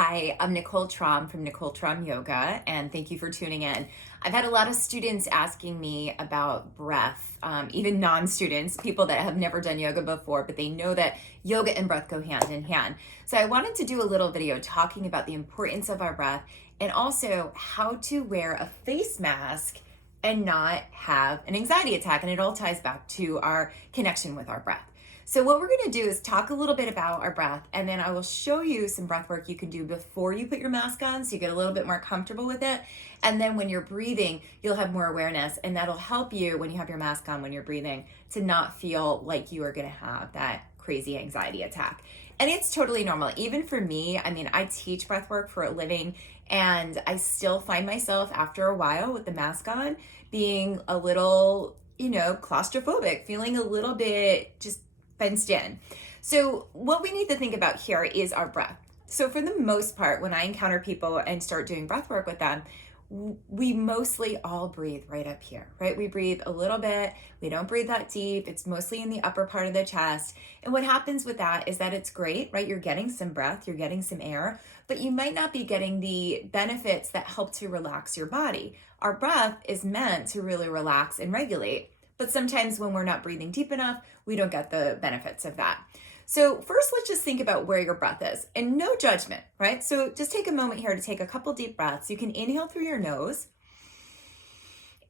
Hi, I'm Nicole Traum from Nicole Traum Yoga, and thank you for tuning in. I've had a lot of students asking me about breath, even non-students, people that have never done yoga before, but they know that yoga and breath go hand in hand. So I wanted to do a little video talking about the importance of our breath and also how to wear a face mask and not have an anxiety attack. And it all ties back to our connection with our breath. So what we're going to do is talk a little bit about our breath, and then I will show you some breath work you can do before you put your mask on so you get a little bit more comfortable with it. And then when you're breathing, you'll have more awareness, and that'll help you when you have your mask on when you're breathing to not feel like you are going to have that crazy anxiety attack. And it's totally normal. Even for me, I mean, I teach breath work for a living, and I still find myself after a while with the mask on being a little, claustrophobic, feeling a little bit just fenced in. So what we need to think about here is our breath. So for the most part, when I encounter people and start doing breath work with them, we mostly all breathe right up here, right? We breathe a little bit. We don't breathe that deep. It's mostly in the upper part of the chest. And what happens with that is that it's great, right? You're getting some breath, you're getting some air, but you might not be getting the benefits that help to relax your body. Our breath is meant to really relax and regulate. But sometimes when we're not breathing deep enough, we don't get the benefits of that. So first, let's just think about where your breath is, and no judgment, right? So just take a moment here to take a couple deep breaths. You can inhale through your nose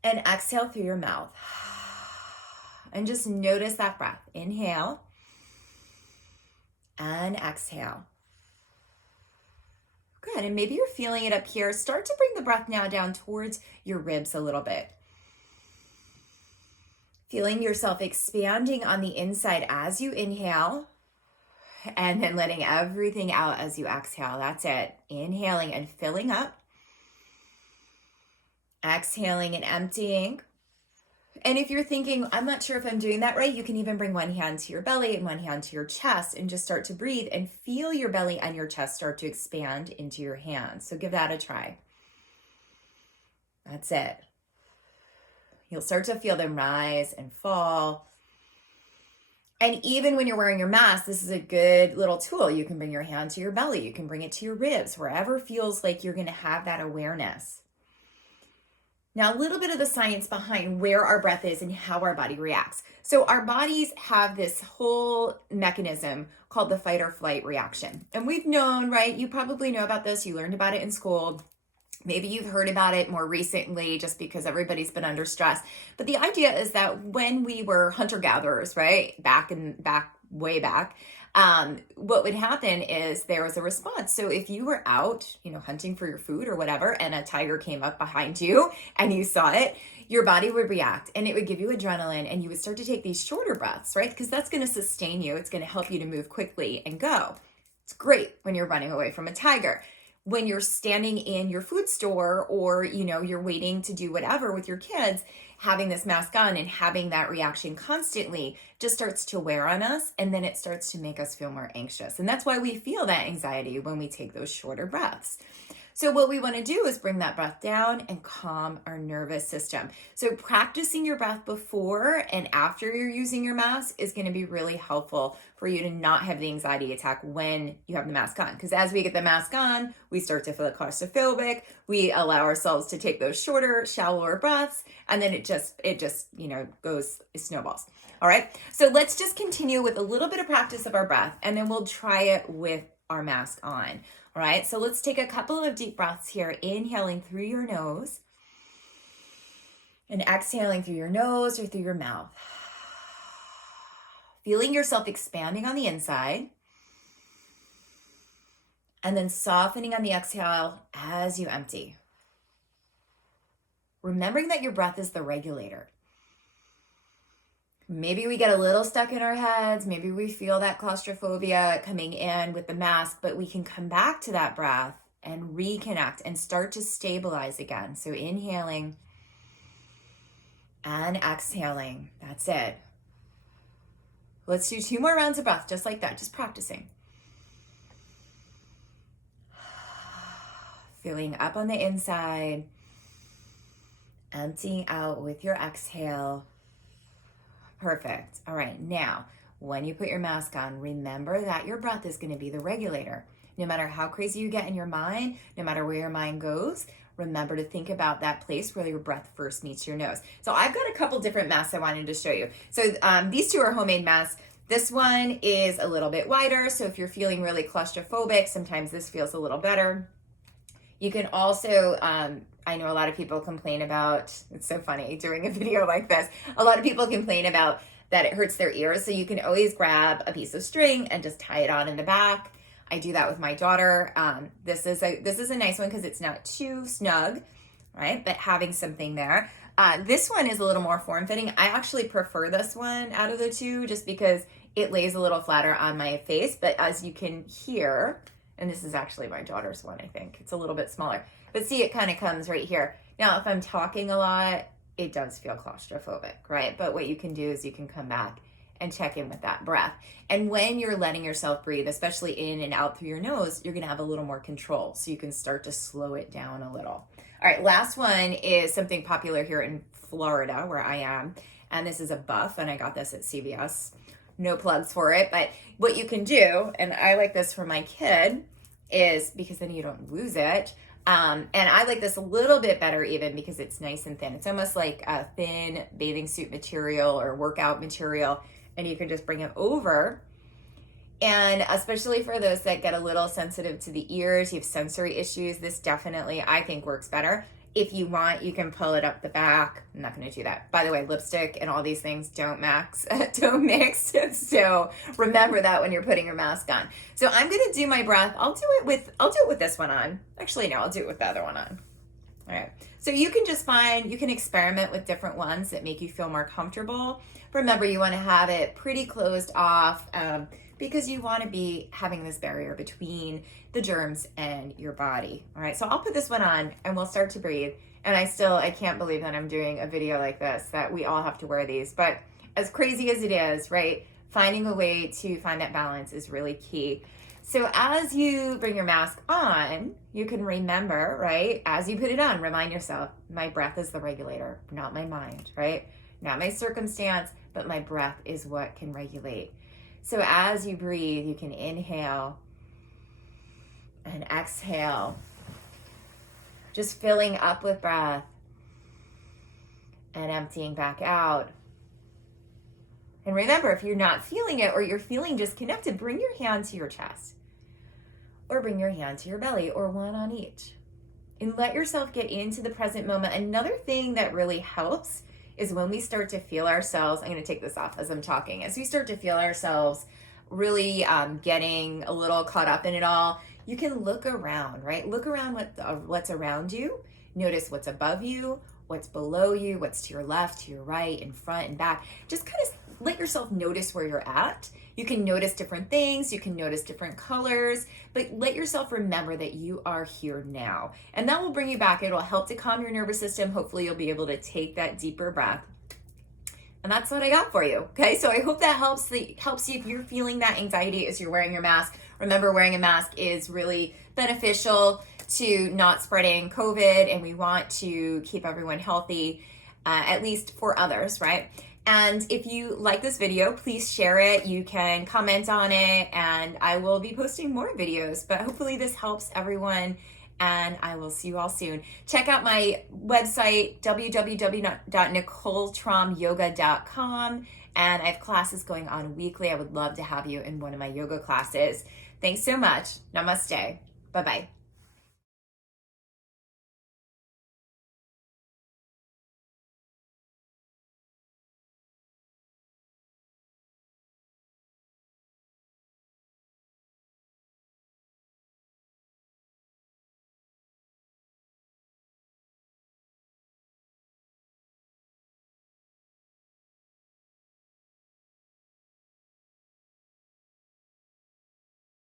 and exhale through your mouth. And just notice that breath. Inhale and exhale. Good, and maybe you're feeling it up here. Start to bring the breath now down towards your ribs a little bit. Feeling yourself expanding on the inside as you inhale, and then letting everything out as you exhale. That's it. Inhaling and filling up. Exhaling and emptying. And if you're thinking, I'm not sure if I'm doing that right, you can even bring one hand to your belly and one hand to your chest and just start to breathe and feel your belly and your chest start to expand into your hands. So give that a try. That's it. You'll start to feel them rise and fall. And even when you're wearing your mask, this is a good little tool. You can bring your hand to your belly. You can bring it to your ribs, wherever feels like you're going to have that awareness. Now, a little bit of the science behind where our breath is and how our body reacts. So our bodies have this whole mechanism called the fight or flight reaction. And we've known, right? You probably know about this. You learned about it in school. Maybe you've heard about it more recently just because everybody's been under stress. But the idea is that when we were hunter-gatherers, right, way back, what would happen is there was a response. So if you were out, hunting for your food or whatever, and a tiger came up behind you and you saw it, your body would react and it would give you adrenaline and you would start to take these shorter breaths, right? Because that's going to sustain you. It's going to help you to move quickly and go. It's great when you're running away from a tiger. When you're standing in your food store or, you're waiting to do whatever with your kids, having this mask on and having that reaction constantly just starts to wear on us. And then it starts to make us feel more anxious. And that's why we feel that anxiety when we take those shorter breaths. So what we want to do is bring that breath down and calm our nervous system. So practicing your breath before and after you're using your mask is going to be really helpful for you to not have the anxiety attack when you have the mask on. Because as we get the mask on, we start to feel claustrophobic. We allow ourselves to take those shorter, shallower breaths, and then it just goes, it snowballs. All right. So let's just continue with a little bit of practice of our breath, and then we'll try it with our mask on. All right, so let's take a couple of deep breaths here, inhaling through your nose and exhaling through your nose or through your mouth. Feeling yourself expanding on the inside and then softening on the exhale as you empty. Remembering that your breath is the regulator. Maybe we get a little stuck in our heads. Maybe we feel that claustrophobia coming in with the mask, but we can come back to that breath and reconnect and start to stabilize again. So inhaling and exhaling. That's it. Let's do 2 more rounds of breath, just like that, just practicing. Filling up on the inside, emptying out with your exhale. Perfect. All right, now when you put your mask on, remember that your breath is going to be the regulator. No matter how crazy you get in your mind, no matter where your mind goes, remember to think about that place where your breath first meets your nose. So I've got a couple different masks I wanted to show you. So these two are homemade masks. This one is a little bit wider, so if you're feeling really claustrophobic, sometimes this feels a little better. You can also, I know a lot of people complain about, it's so funny doing a video like this, a lot of people complain about that it hurts their ears, so you can always grab a piece of string and just tie it on in the back. I do that with my daughter. This is a nice one because it's not too snug, right? But having something there. This one is a little more form-fitting. I actually prefer this one out of the two just because it lays a little flatter on my face. But as you can hear, and this is actually my daughter's one, I think. It's a little bit smaller. But see, it kind of comes right here. Now, if I'm talking a lot, it does feel claustrophobic, right? But what you can do is you can come back and check in with that breath. And when you're letting yourself breathe, especially in and out through your nose, you're gonna have a little more control. So you can start to slow it down a little. All right, last one is something popular here in Florida where I am. And this is a Buff, and I got this at CVS. No plugs for it, but what you can do, and I like this for my kid, is because then you don't lose it. And I like this a little bit better even because it's nice and thin. It's almost like a thin bathing suit material or workout material, and you can just bring it over. And especially for those that get a little sensitive to the ears, you have sensory issues, this definitely, I think, works better. If you want, you can pull it up the back. I'm not going to do that. By the way, lipstick and all these things don't mix. So remember that when you're putting your mask on. So I'm going to do my breath. I'll do it with this one on. Actually, no, I'll do it with the other one on. All right. So you can experiment with different ones that make you feel more comfortable. Remember, you want to have it pretty closed off because you want to be having this barrier between the germs and your body. All right. So I'll put this one on and we'll start to breathe. And I can't believe that I'm doing a video like this, that we all have to wear these. But as crazy as it is, right, finding a way to find that balance is really key. So as you bring your mask on, you can remember, right, as you put it on, remind yourself, my breath is the regulator, not my mind, right? Not my circumstance, but my breath is what can regulate. So as you breathe, you can inhale and exhale, just filling up with breath and emptying back out. And remember, if you're not feeling it or you're feeling disconnected, bring your hand to your chest or bring your hand to your belly or one on each. And let yourself get into the present moment. Another thing that really helps is when we start to feel ourselves, I'm going to take this off as I'm talking, as we start to feel ourselves really getting a little caught up in it all, you can look around, right? Look around what's around you. Notice what's above you, what's below you, what's to your left, to your right, in front and back. Just kind of let yourself notice where you're at. You can notice different things, you can notice different colors, but let yourself remember that you are here now. And that will bring you back. It'll help to calm your nervous system. Hopefully you'll be able to take that deeper breath. And that's what I got for you. Okay, so I hope that helps you if you're feeling that anxiety as you're wearing your mask. Remember, wearing a mask is really beneficial to not spreading COVID, and we want to keep everyone healthy, at least for others, right? And if you like this video, please share it. You can comment on it, and I will be posting more videos. But hopefully this helps everyone, and I will see you all soon. Check out my website, www.NicoleTraumYoga.com, and I have classes going on weekly. I would love to have you in one of my yoga classes. Thanks so much. Namaste. Bye-bye.